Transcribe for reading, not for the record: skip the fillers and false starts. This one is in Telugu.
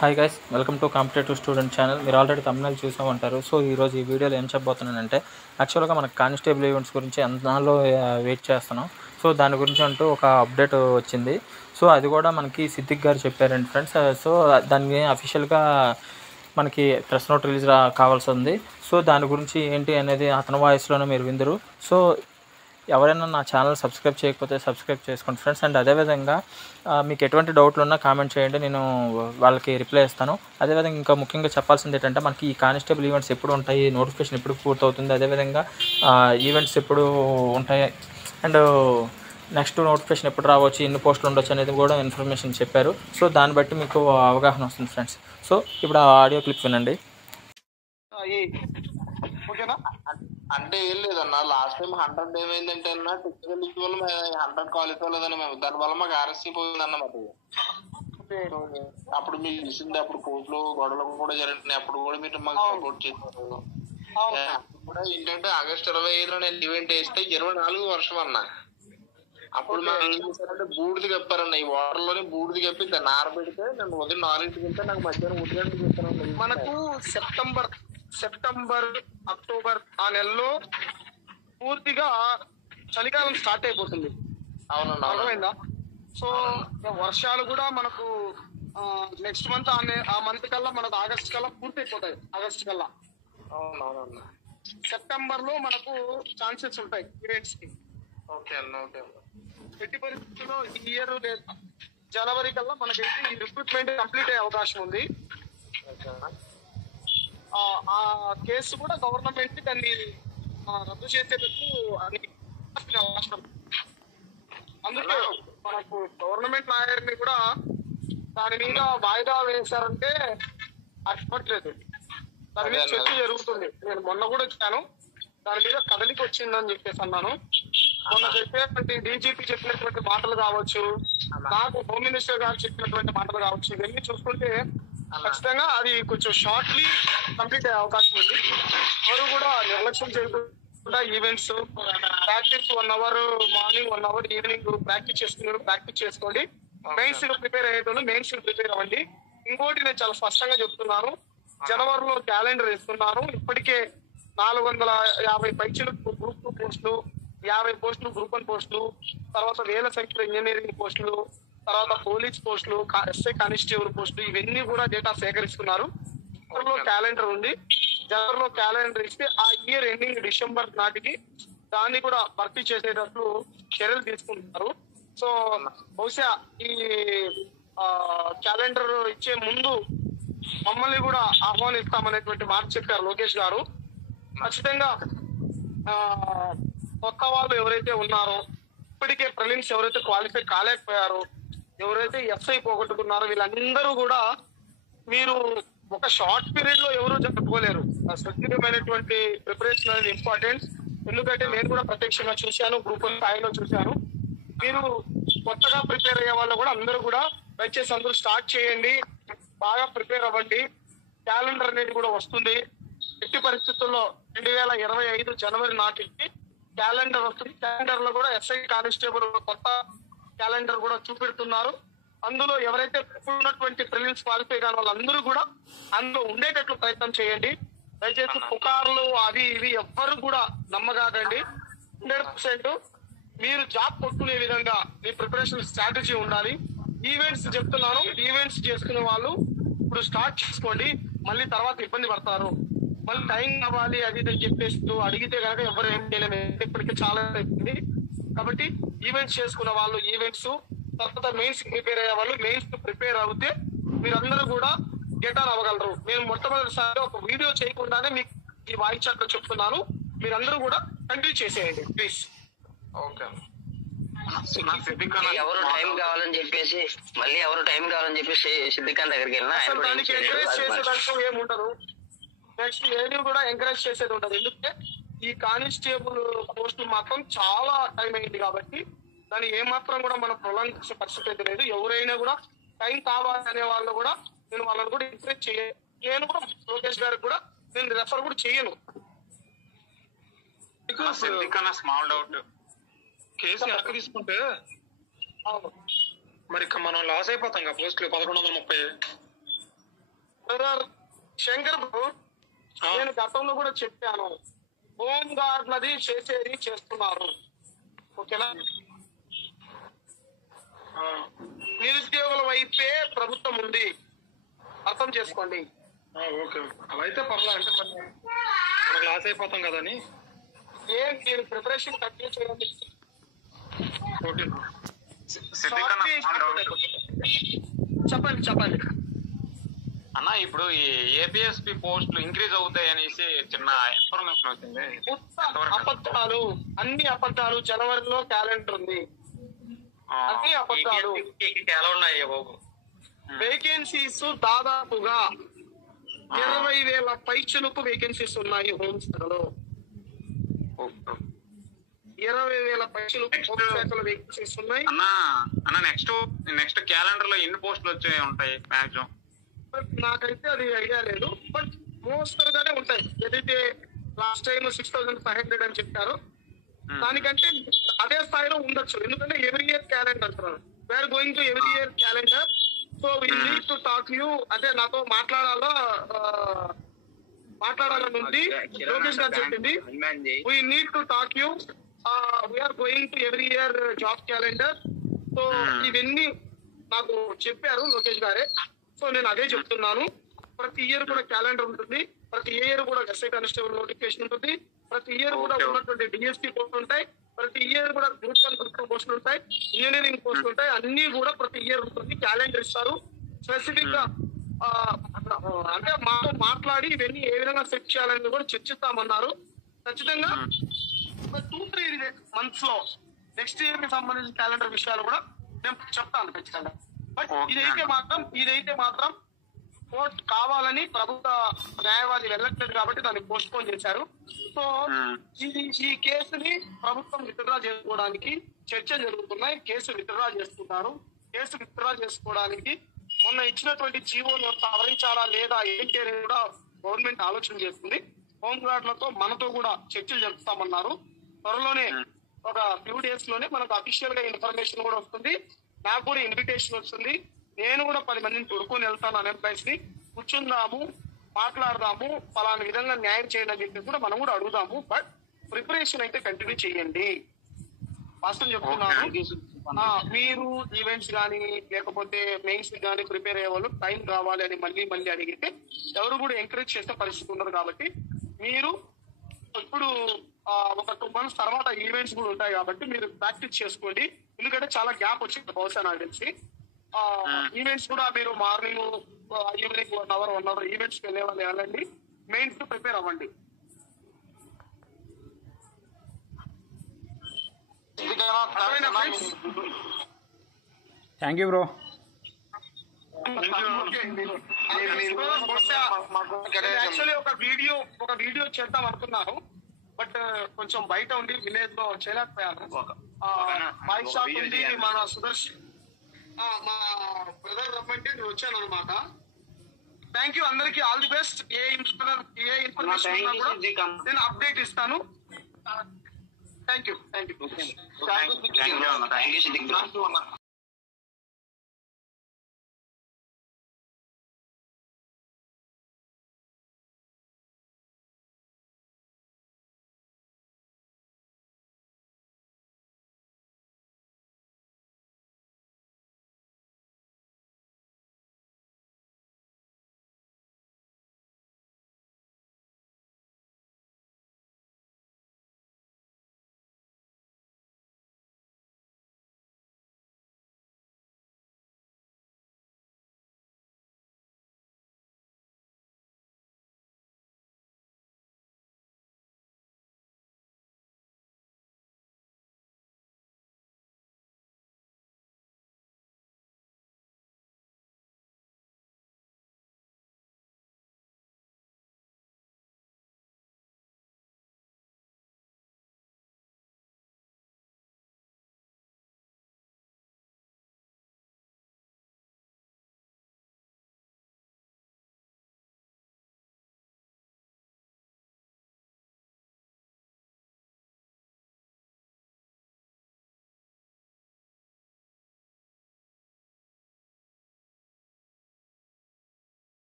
Hi guys, welcome to competitive student channel. మీరు ఆల్రెడీ తమిళ చూసే ఉంటారు. సో ఈరోజు ఈ వీడియోలో ఏం చెప్పబోతున్నానంటే, యాక్చువల్గా మనకు కానిస్టేబుల్ ఈవెంట్స్ గురించి ఎంతనాలో వెయిట్ చేస్తున్నాం. సో దాని గురించి అంటూ ఒక అప్డేట్ వచ్చింది. సో అది కూడా మనకి సిద్దిక్ గారు చెప్పారండి ఫ్రెండ్స్. సో దాన్ని అఫీషియల్గా మనకి ప్రెస్ నోట్ రిలీజ్ కావాల్సి ఉంది. సో దాని గురించి ఏంటి అనేది అతని వాయిస్లోనే మీరు విందరు. సో ఎవరైనా నా ఛానల్ సబ్స్క్రైబ్ చేయకపోతే సబ్స్క్రైబ్ చేసుకోండి ఫ్రెండ్స్. అండ్ అదేవిధంగా మీకు ఎటువంటి డౌట్లు ఉన్నా కామెంట్ చేయండి, నేను వాళ్ళకి రిప్లై ఇస్తాను. అదేవిధంగా ఇంకా ముఖ్యంగా చెప్పాల్సింది ఏంటంటే, మనకి ఈ కానిస్టేబుల్ ఈవెంట్స్ ఎప్పుడు ఉంటాయి, నోటిఫికేషన్ ఎప్పుడు పూర్తవుతుంది, అదేవిధంగా ఈవెంట్స్ ఎప్పుడు ఉంటాయి, అండ్ నెక్స్ట్ నోటిఫికేషన్ ఎప్పుడు రావచ్చు, ఎన్ని పోస్టులు ఉండొచ్చు అనేది కూడా ఇన్ఫర్మేషన్ చెప్పారు. సో దాన్ని బట్టి మీకు అవగాహన వస్తుంది ఫ్రెండ్స్. సో ఇప్పుడు ఆ ఆడియో క్లిప్ వినండి. ఓకేనా? అంటే ఏం లేదన్న, లాస్ట్ టైం 100 ఏమైందంటే అన్న, టెక్నికల్ ఇష్యూ వల్ల 100 క్వాలిఫై అవ్వలేదన్న మేము. దానివల్ల మాకు ఆర్ఎస్సీ పోయిందన్న మాకు. అప్పుడు మీకు తెలిసింది, అప్పుడు కోర్టులో గొడవలు కూడా జరిగినాయి. అప్పుడు కూడా మీరు మాకు సపోర్ట్ చేశారు. కూడా ఏంటంటే ఆగస్టు 25 నేను ఈవెంట్ వేస్తే 24 వర్షం అన్న. అప్పుడు మేము ఏం చేశారంటే బూడిది కప్పారన్న. ఈ వాటర్ లోనే బూడిది కప్పి దాన్ని ఆరబెడితే నేను ఉదయం 4కి వెళ్తే నాకు మధ్యాహ్నం 1 గంటలకు చెప్తాను. మనకు సెప్టెంబర్ అక్టోబర్ ఆ నెలలో పూర్తిగా చలికాలం స్టార్ట్ అయిపోతుంది. అవునన్నా, అర్థమైందా? సో వర్షాలు కూడా మనకు నెక్స్ట్ మంత్ ఆ మంత్ కల్లా మనకు ఆగస్ట్ కల్లా పూర్తి అయిపోతాయి. ఆగస్ట్ కల్లా. అవునవునన్నా. సెప్టెంబర్ లో మనకు ఛాన్సెస్ ఉంటాయి ఈవెంట్స్ కి. ఓకే అన్న, ఓకే అన్న. ఎట్టి పరిస్థితుల్లో ఈ ఇయర్ జనవరి కల్లా మనకైతే ఈ రిక్రూట్మెంట్ కంప్లీట్ అయ్యే అవకాశం ఉంది. ఆ కేసు కూడా గవర్నమెంట్ దాన్ని రద్దు చేసేందుకు అవకాశం. అందుకే మనకు గవర్నమెంట్ లాయర్ని కూడా దాని మీద వాయిదా వేశారంటే అవ్వట్లేదు. దాని మీద చర్చ జరుగుతుంది. నేను మొన్న కూడా వచ్చాను, దాని మీద కదలికి వచ్చిందని చెప్పేసి అన్నాను. మొన్న చెప్పేటువంటి డీజీపీ చెప్పినటువంటి మాటలు కావచ్చు, నాకు హోమ్ మినిస్టర్ గారు చెప్పినటువంటి మాటలు కావచ్చు, ఇవన్నీ చూసుకుంటే ఖచ్చితంగా అది కొంచెం షార్ట్లీ కంప్లీట్ అయ్యే అవకాశం ఉంది. ఎవరు కూడా నిర్లక్ష్యం చేయకుండా events practice 1 hour morning, 1 hour evening practice చేసుకోండి. మెయిన్స్ ప్రిపేర్ అయ్యేటోళ్ళు మెయిన్స్ ప్రిపేర్ అవ్వండి. ఇంకోటి నేను చాలా స్పష్టంగా చెప్తున్నాను, జనవరిలో క్యాలెండర్ ఇస్తున్నాను. ఇప్పటికే 450 పైచీలు గ్రూప్ 2 పోస్టులు, 50 పోస్టులు గ్రూప్ 1 పోస్టులు, తర్వాత వేల సంఖ్యలో ఇంజనీరింగ్ పోస్టులు, తర్వాత పోలీస్ పోస్టులు, ఎస్ఐ కానిస్టేబుల్ పోస్టులు, ఇవన్నీ కూడా డేటా సేకరిస్తున్నారు. జనవరిలో క్యాలెండర్ ఉంది. జనవరిలో క్యాలెండర్ ఇస్తే ఆ ఇయర్ ఎండింగ్ డిసెంబర్ నాటికి దాన్ని కూడా భర్తీ చేసేటట్లు చర్యలు తీసుకుంటున్నారు. సో బహుశా ఈ క్యాలెండర్ ఇచ్చే ముందు మమ్మల్ని కూడా ఆహ్వానిస్తామనేటువంటి మాట చెప్పారు లోకేష్ గారు. ఖచ్చితంగా కొత్త వాళ్ళు ఎవరైతే ఉన్నారో, ఇప్పటికే ప్రిలిమ్స్ ఎవరైతే క్వాలిఫై కాలేకపోయారో, ఎవరైతే ఎస్ఐ పోగొట్టుకున్నారో, వీళ్ళందరూ కూడా మీరు ఒక షార్ట్ పీరియడ్ లో ఎవరు జరుపుకోలేరు. సుదీర్ఘమైనటువంటి ప్రిపరేషన్ అనేది ఇంపార్టెంట్. ఎందుకంటే నేను కూడా ప్రత్యక్షంగా చూశాను, గ్రూప్ 1 స్థాయిలో చూశాను. మీరు కొత్తగా ప్రిపేర్ అయ్యే వాళ్ళు కూడా అందరూ కూడా దయచేసి అందరూ స్టార్ట్ చేయండి, బాగా ప్రిపేర్ అవ్వండి. క్యాలెండర్ అనేది కూడా వస్తుంది. ఎట్టి పరిస్థితుల్లో 2025 జనవరి నాటికి క్యాలెండర్ వస్తుంది. క్యాలెండర్ లో కూడా ఎస్ఐ కానిస్టేబుల్ కొత్త క్యాలెండర్ కూడా చూపెడుతున్నారు. అందులో ఎవరైతే ఉన్నటువంటి ప్రిలిమ్స్ క్వాలిఫై కాని వాళ్ళందరూ కూడా అందులో ఉండేటట్లు ప్రయత్నం చేయండి. దయచేసి పుకార్లు అవి ఇవి ఎవ్వరు కూడా నమ్మగాకండి. 100% మీరు జాబ్ కొట్టుకునే విధంగా మీ ప్రిపరేషన్ స్ట్రాటజీ ఉండాలి. ఈవెంట్స్ చెప్తున్నాను, ఈవెంట్స్ చేసుకునే వాళ్ళు ఇప్పుడు స్టార్ట్ చేసుకోండి. మళ్ళీ తర్వాత ఇబ్బంది పడతారు. మళ్ళీ టైం కావాలి అది ఇది చెప్పేసి అడిగితే కనుక ఎవరు ఏం చేయలేము. ఇప్పటికీ చాలా అయిపోయింది. కాబట్టి ఈవెంట్స్ చేసుకున్న వాళ్ళు ఈవెంట్స్, తర్వాత మెయిన్స్ ప్రిపేర్ అయ్యే వాళ్ళు మెయిన్స్ ప్రిపేర్ అవుతే మీరందరూ కూడా గెట్ ఆన్ అవ్వగలరు. నేను మొట్టమొదటిసారి ఒక వీడియో చేయకుండానే మీకు ఈ వాయిస్ చాట్ లో చెప్తున్నాను. మీరందరూ కూడా కంటిన్యూ చేసేయండి ప్లీజ్. ఓకే. ఎవరు టైం కావాలని చెప్పేసి సిద్దిక్ ఖాన్ దగ్గరికి వెళ్ళినా అసలు దానికి ఎంకరేజ్ చేసేదానికి ఏముండదు. నెక్స్ట్ ఏది కూడా ఎంకరేజ్ చేసేది ఉండదు. ఎందుకంటే ఈ కానిస్టేబుల్ పోస్ట్ మాత్రం చాలా టైం అయింది కాబట్టి దాన్ని ఏమాత్రం కూడా మనం ప్రొలాంగ్ చేసే పరిస్థితి అయితే లేదు. ఎవరైనా కూడా టైం కావాలనే వాళ్ళు కూడా నేను వాళ్ళని కూడా ఎంకరేజ్ చేయను. నేను కూడా లోకేష్ గారికి కూడా నేను రెఫర్ కూడా చేయను. స్మాల్ డౌట్, కేసు వెనక్కి తీసుకుంటే మరి మనం లాస్ అయిపోతాం. పోస్టులు 1130 బ్రదర్ శంకర్ బాబు, నేను గతంలో కూడా చెప్పాను, హోమ్ గార్డ్లది చేసేది చేస్తున్నారు. ఓకేనా? నిరుద్యోగుల వైపే ప్రభుత్వం ఉంది, అర్థం చేసుకోండి. ఓకే, అలా అయితే పర్లేదు. అంటే మరి లాస్ అయిపోతాం కదని. ఏం మీరు ప్రిపరేషన్ కంటిన్యూ చేయండి. ఓకే చెప్పండి. అన్న, ఇప్పుడు ఈ ఏపీఎస్పీ పోస్టులు ఇంక్రీజ్ అవుతాయి అనేసి చిన్న ఇన్ఫర్మేషన్ వచ్చింది. అబద్ధాలు, అన్ని అబద్ధాలు. జనవరిలో క్యాలెండర్ ఉంది, అన్ని అబద్ధాలు. ఎలా ఉన్నాయి బాబు? వేకెన్సీస్ దాదాపుగా 20,000 పైచులకు వేకెన్సీస్ ఉన్నాయి హోమ్ శాఖలో. 20,000 పైచులకు హోమ్ శాఖలో వేకెన్సీస్ ఉన్నాయి. అన్న నెక్స్ట్ క్యాలెండర్ లో ఎన్ని పోస్టులు వచ్చాయి ఉంటాయి మాక్సిమం? నాకైతే అది ఐడియా లేదు, బట్ మోస్ట్ గానే ఉంటాయి. ఏదైతే లాస్ట్ టైం 6,500 అని చెప్పారు, దానికంటే అదే స్థాయిలో ఉండొచ్చు. ఎందుకంటే ఎవ్రీ ఇయర్ క్యాలెండర్ అంటున్నారు. We're going to every year calendar. So we need to talk you. అంటే నాతో మాట్లాడాలని ఉంది. లోకేష్ గారు చెప్పింది, we need to talk you. We're going to every year job calendar. So ఇవన్నీ నాకు చెప్పారు లోకేష్ గారే. సో నేను అదే చెప్తున్నాను. ప్రతి ఇయర్ కూడా క్యాలెండర్ ఉంటుంది, ప్రతి ఇయర్ కూడా ఎస్ఐ కానిస్టేబుల్ నోటిఫికేషన్ ఉంటుంది, ప్రతి ఇయర్ కూడా ఉన్నటువంటి డిఎస్పీ పోస్టులు ఉంటాయి, ప్రతి ఇయర్ కూడా గ్రూప్ 1 గ్రూప్ 2 పోస్టులు ఉంటాయి, ఇంజనీరింగ్ పోస్టులు ఉంటాయి. అన్ని కూడా ప్రతి ఇయర్ ఉంటుంది. క్యాలెండర్ ఇస్తారు స్పెసిఫిక్ గా. అంటే మాతో మాట్లాడి ఇవన్నీ ఏ విధంగా సెట్ చేయాలని కూడా చర్చిస్తామన్నారు. ఖచ్చితంగా 2-3 మంత్స్ లో నెక్స్ట్ ఇయర్ కి సంబంధించిన క్యాలెండర్ విషయాలు కూడా నేను చెప్తాను ఖచ్చితంగా. బట్ ఇదైతే మాత్రం కోర్టు కావాలని ప్రభుత్వ న్యాయవాది వెళ్ళట్లేదు కాబట్టి దాన్ని పోస్ట్ పోన్ చేశారు. సో ఈ కేసుని ప్రభుత్వం విత్డ్రా చేసుకోవడానికి చర్చలు జరుగుతున్నాయి. కేసు విత్డ్రా చేస్తున్నారు. కేసు విత్డ్రా చేసుకోవడానికి మొన్న ఇచ్చినటువంటి జీవోను సవరించాలా లేదా ఏంటి అని కూడా గవర్నమెంట్ ఆలోచన చేస్తుంది. హోంగార్డులతో మనతో కూడా చర్చలు జరుపుతామన్నారు. త్వరలోనే ఒక ఫ్యూ డేస్ లోనే మనకు అఫీషియల్ గా ఇన్ఫర్మేషన్ కూడా వస్తుంది. నాకు కూడా ఇన్విటేషన్ వస్తుంది. నేను కూడా 10 మందిని తోడుకొని వెళ్తాను. అన్ఎంప్లాయీస్ ని కూర్చుందాము, మాట్లాడదాము, పలానా విధంగా న్యాయం చేయండి అని చెప్పి కూడా మనం కూడా అడుగుదాము. బట్ ప్రిపరేషన్ అయితే కంటిన్యూ చేయండి. వాస్తవం చెప్తున్నాను. మీరు ఈవెంట్స్ కానీ లేకపోతే మెయిన్స్ కానీ ప్రిపేర్ అయ్యే వాళ్ళు టైం కావాలి అని మళ్ళీ అడిగితే ఎవరు కూడా ఎంకరేజ్ చేసే పరిస్థితి ఉండదు. కాబట్టి మీరు ఇప్పుడు ఒక 2 months తర్వాత ఈవెంట్స్ కూడా ఉంటాయి కాబట్టి మీరు ప్రాక్టీస్ చేసుకోండి. ఎందుకంటే చాలా గ్యాప్ వచ్చింది బహుశా నాకు తెలిసి. ఈవెంట్స్ కూడా మీరు మార్నింగ్ ఈవినింగ్ 1 hour ఈవెంట్స్కి వెళ్ళే వాళ్ళు వెళ్ళండి. మెయిన్స్ ప్రిపేర్ అవ్వండి. Thank you bro. యాక్చువల్లీ ఒక వీడియో చేద్దాం అనుకున్నాను, బట్ కొంచెం బయట ఉండి విలేజ్ లో చేయలేకపోయాను. మైక్ షాప్ ఉంది మన సుదర్శన్, మా బ్రదర్ రమ్మంటే నేను వచ్చాను అనమాట. థ్యాంక్ యూ అందరికి, all the best. A information ఉన్నా కూడా నేను అప్డేట్ ఇస్తాను. Thank you.